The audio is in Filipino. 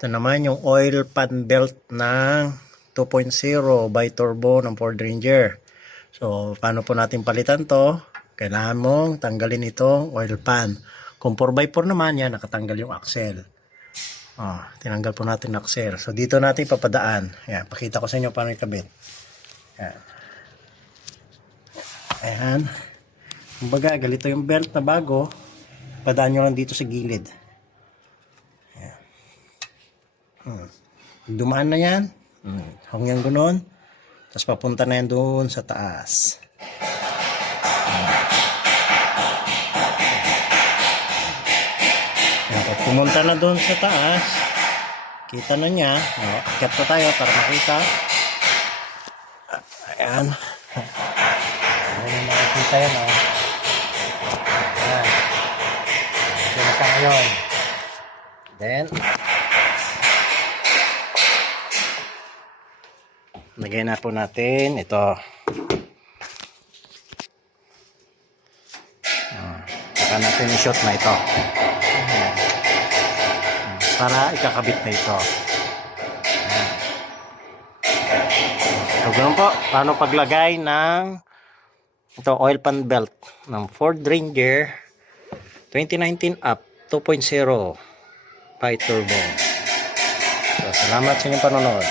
Ito naman yung oil pan belt ng 2.0 by turbo ng Ford Ranger. So, paano po natin palitan to? Kailangan mong tanggalin itong oil pan. Kung 4x4 naman yan, nakatanggal yung axle. Tinanggal po natin yung axle. So, dito natin papadaan. Ayan, pakita ko sa inyo paano ikabit. Ayan. Ayan. Kumbaga, galito yung belt na bago. Padaan nyo lang dito sa gilid. Ayan. Dumaan na yan. Hanggang gunon. Tapos papunta na yan doon sa taas. Pag pumunta na doon sa taas, kita na niya. Akyat pa tayo para makita. Ayan. Ayan, makikita yan. Ayan. Ayan na tayo ngayon. Then, lagay na po natin ito. Saka natin i-shot na ito. Para ikakabit na ito. So, ganun po. Paano paglagay ng ito, oil pan belt ng Ford Ranger 2019 up 2.0 by turbo. So, salamat sa inyong panonood.